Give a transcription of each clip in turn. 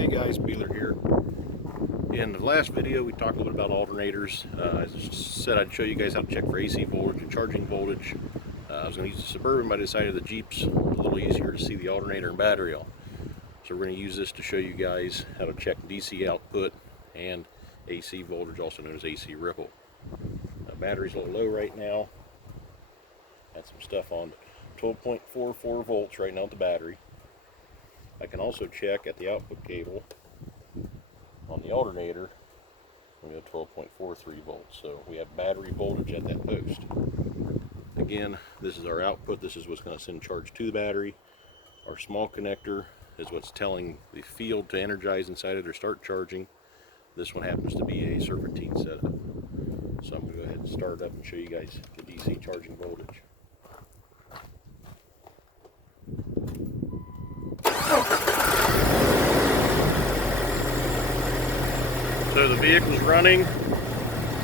Hey guys, Beeler here. In the last video we talked a little bit about alternators. I said I'd show you guys how to check for AC voltage and charging voltage. I was going to use the Suburban, but I decided the Jeep's a little easier to see the alternator and battery on. So we're going to use this to show you guys how to check DC output and AC voltage, also known as AC ripple. Battery's a little low right now. Had some stuff on 12.44 volts right now at the battery. I can also check at the output cable on the alternator. We got 12.43 volts, so we have battery voltage at that post. Again, this is our output. This is what's going to send charge to the battery. Our small connector is what's telling the field to energize inside it or start charging. This one happens to be a serpentine setup. So I'm going to go ahead and start it up and show you guys the DC charging voltage. So the vehicle's running.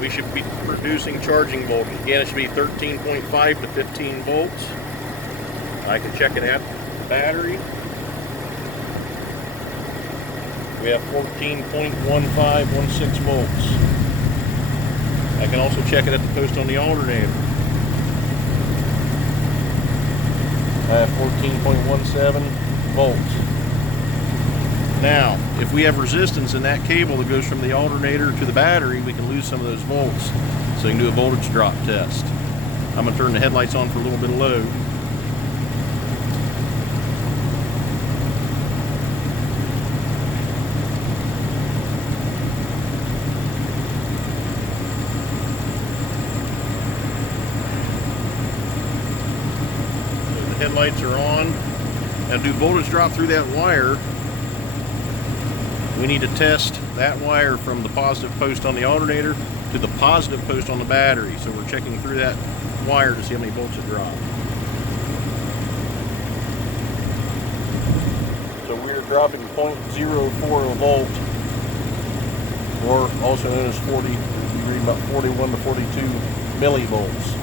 We should be producing charging voltage. Again, it should be 13.5 to 15 volts. I can check it at the battery. We have 14.1516 volts. I can also check it at the post on the alternator. I have 14.17 volts. Now, if we have resistance in that cable that goes from the alternator to the battery, we can lose some of those volts. So you can do a voltage drop test. I'm going to turn the headlights on for a little bit of load. So the headlights are on. Now, do voltage drop through that wire? We need to test that wire from the positive post on the alternator to the positive post on the battery. So we're checking through that wire to see how many volts it dropped. So we're dropping 0.04 volt, or also known as 40, you read about 41 to 42 millivolts.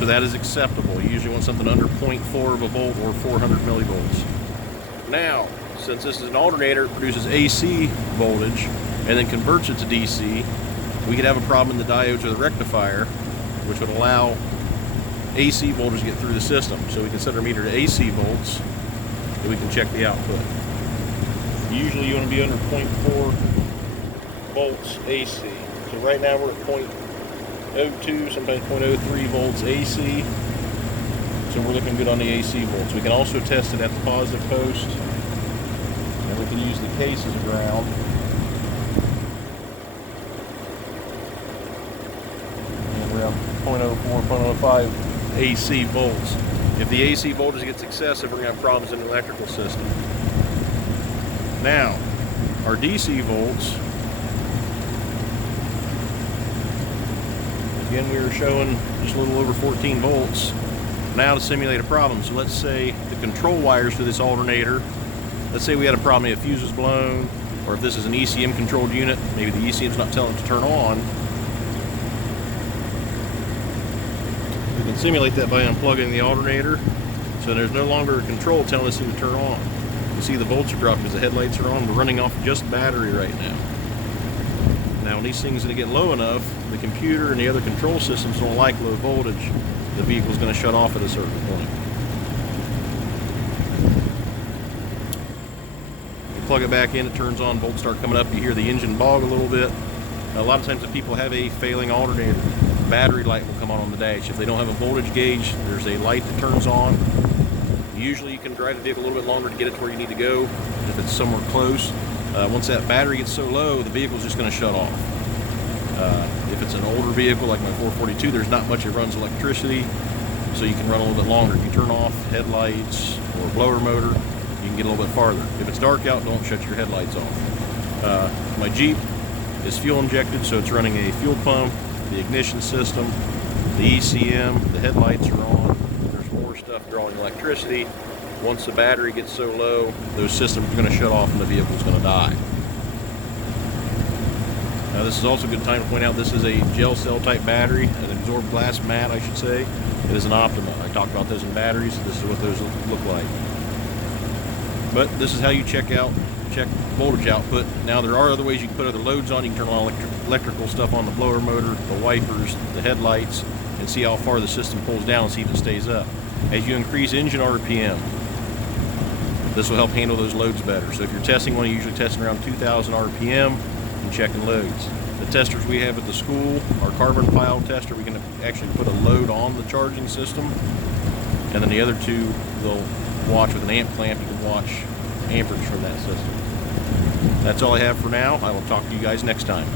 So that is acceptable. You usually want something under 0.4 of a volt or 400 millivolts. Now, since this is an alternator, it produces AC voltage and then converts it to DC. We could have a problem in the diodes or the rectifier, which would allow AC voltage to get through the system. So we can set our meter to AC volts, and we can check the output. Usually you want to be under 0.4 volts AC. So right now we're at 0.02, sometimes 0.03 volts AC. So we're looking good on the AC volts. We can also test it at the positive post. And we can use the case as a ground. And around 0.04, 0.05 AC volts. If the AC voltage gets excessive, we're going to have problems in the electrical system. Now, our DC volts, again, we were showing just a little over 14 volts. Now to simulate a problem, so let's say the control wires to this alternator, let's say we had a problem, maybe a fuse was blown, or if this is an ECM controlled unit, maybe the ECM's not telling it to turn on. We can simulate that by unplugging the alternator, so there's no longer a control telling this thing to turn on. You see the volts are dropping because the headlights are on. We're running off just battery right now. Now when these things are going to get low enough, the computer and the other control systems don't like low voltage. The vehicle's going to shut off at a certain point. You plug it back in, it turns on, volts start coming up, you hear the engine bog a little bit. Now, a lot of times if people have a failing alternator, battery light will come on the dash. If they don't have a voltage gauge, there's a light that turns on. Usually you can drive the vehicle a little bit longer to get it to where you need to go if it's somewhere close. Once that battery gets so low, the vehicle's just going to shut off. If it's an older vehicle like my 442, there's not much that runs electricity, so you can run a little bit longer. If you turn off headlights or blower motor, you can get a little bit farther. If it's dark out, don't shut your headlights off. My Jeep is fuel injected, so it's running a fuel pump, the ignition system, the ECM, the headlights are on. There's more stuff drawing electricity. Once the battery gets so low, those systems are going to shut off and the vehicle's going to die. Now this is also a good time to point out this is a gel cell type battery, an absorbed glass mat I should say. It is an Optima. I talked about those in batteries. This is what those look like. But this is how you check voltage output. Now there are other ways you can put other loads on. You can turn on electrical stuff on the blower motor, the wipers, the headlights, and see how far the system pulls down and see if it stays up. As you increase engine RPM, this will help handle those loads better. So if you're testing one, you're usually testing around 2,000 RPM and checking loads. The testers we have at the school, our carbon pile tester, we can actually put a load on the charging system, and then the other two, they'll watch with an amp clamp. You can watch amperage from that system. That's all I have for now. I will talk to you guys next time.